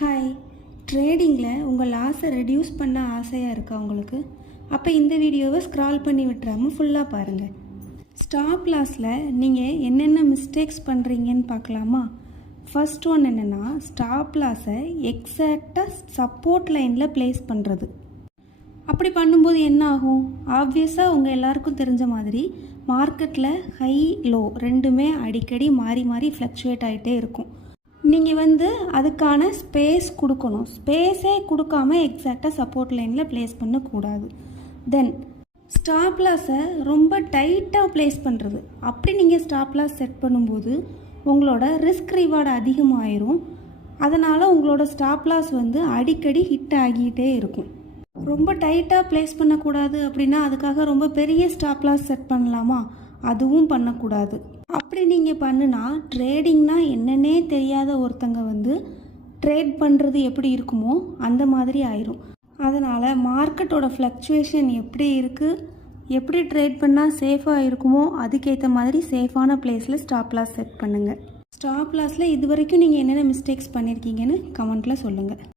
Hi, ட்ரேடிங்கில் உங்கள் லாஸை reduce பண்ண ஆசையாக இருக்கா உங்களுக்கு? அப்போ இந்த வீடியோவை ஸ்க்ரால் பண்ணி விட்டுறாமல் ஃபுல்லாக பாருங்கள். ஸ்டாப் லாஸில் நீங்கள் என்னென்ன மிஸ்டேக்ஸ் பண்ணுறீங்கன்னு பார்க்கலாமா? ஃபர்ஸ்ட் ஒன் என்னென்னா, ஸ்டாப் லாஸை எக்ஸாக்டாக சப்போர்ட் லைனில் ப்ளேஸ் பண்ணுறது. அப்படி பண்ணும்போது என்ன ஆகும்? ஆப்வியஸாக உங்கள் எல்லாருக்கும் தெரிஞ்ச மாதிரி மார்க்கெட்டில் ஹை லோ ரெண்டுமே அடிக்கடி மாறி மாறி ஃப்ளக்சுவேட் ஆகிட்டே இருக்கும். நீங்கள் அதுக்கான ஸ்பேஸ் கொடுக்கணும். ஸ்பேஸே கொடுக்காம எக்ஸாக்டாக சப்போர்ட் லைனில் ப்ளேஸ் பண்ணக்கூடாது. தென் ஸ்டாப் லாஸை ரொம்ப டைட்டாக ப்ளேஸ் பண்ணுறது. அப்படி நீங்கள் ஸ்டாப் லாஸ் செட் பண்ணும்போது உங்களோட ரிஸ்க் ரிவார்டு அதிகமாகிடும். அதனால் உங்களோட ஸ்டாப் லாஸ் அடிக்கடி ஹிட் ஆகிட்டே இருக்கும். ரொம்ப டைட்டாக ப்ளேஸ் பண்ணக்கூடாது அப்படின்னா அதுக்காக ரொம்ப பெரிய ஸ்டாப் லாஸ் செட் பண்ணலாமா? அதுவும் பண்ணக்கூடாது. அப்படி நீங்கள் பண்ணுனா ட்ரேடிங்னா என்னன்னே தெரியாத ஒருத்தங்க ட்ரேட் பண்ணுறது எப்படி இருக்குமோ அந்த மாதிரி ஆயிரும். அதனால் மார்க்கெட்டோட ஃப்ளக்சுவேஷன் எப்படி இருக்குது, எப்படி ட்ரேட் பண்ணால் சேஃபாக இருக்குமோ அதுக்கேற்ற மாதிரி சேஃபான பிளேஸில் ஸ்டாப் லாஸ் செட் பண்ணுங்கள். ஸ்டாப் லாஸில் இது வரைக்கும் நீங்கள் என்னென்ன மிஸ்டேக்ஸ் பண்ணியிருக்கீங்கன்னு கமெண்ட்டில் சொல்லுங்கள்.